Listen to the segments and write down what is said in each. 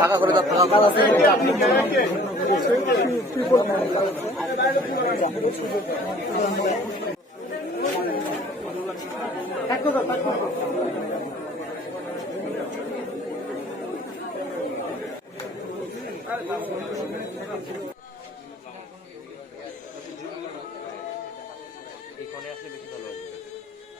ফাঁকা করে দাও ফাঁকা করে এইখানে আসলে বেশি ভালো হবে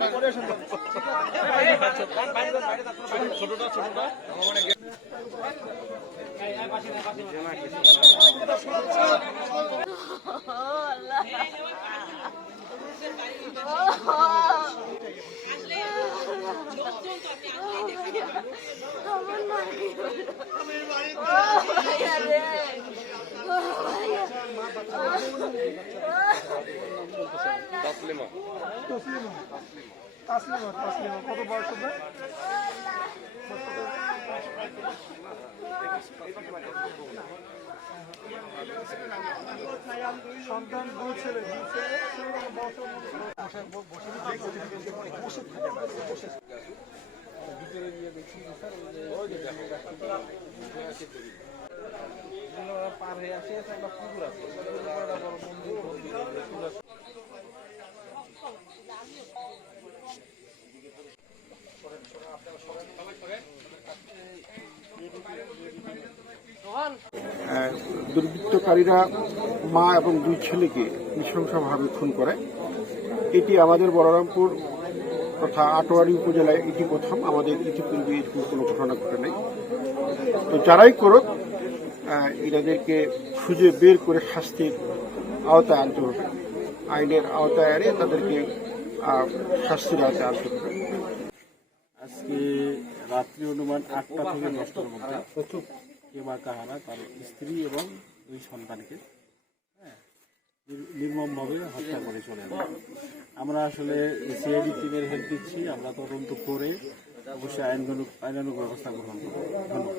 আমার সামনে সেটা তাসলিমা। তাসলিমা। তাসলিমা কত বয়স হবে? সন্তান দুই ছেলে দুই ছেলে ছেলের বয়স পার হয়ে আসে একটা পুকুর আছে। দুর্বৃত্তকারীরা মা এবং দুই ছেলেকে নৃশংসভাবে খুন করে। এটি আমাদের বলরামপুর তথা আটোয়ারি উপজেলায় এটি প্রথম। আমাদের ইতিপূর্বে এরকম কোনো ঘটনা ঘটে নাই। তো যারাই করুক এনাদেরকে খুঁজে বের করে শাস্তির আওতায় আনতে হবে। আইনের আওতায় এনে তাদেরকে শাস্তির আওতায় আনতে হবে। আজকে রাত্রি অনুমান আটটা থেকে দশটার মধ্যে। কেবা কাহারা তার স্ত্রী এবং দুই সন্তানকে হ্যাঁ, নির- নির্মমভাবে হত্যা করে চলে আমরা আসলে সিআইডি টিমের হেল্প দিচ্ছি আমরা তদন্ত করে অবশ্যই আইনগণ আইনানুগ ব্যবস্থা গ্রহণ করব। ধন্যবাদ।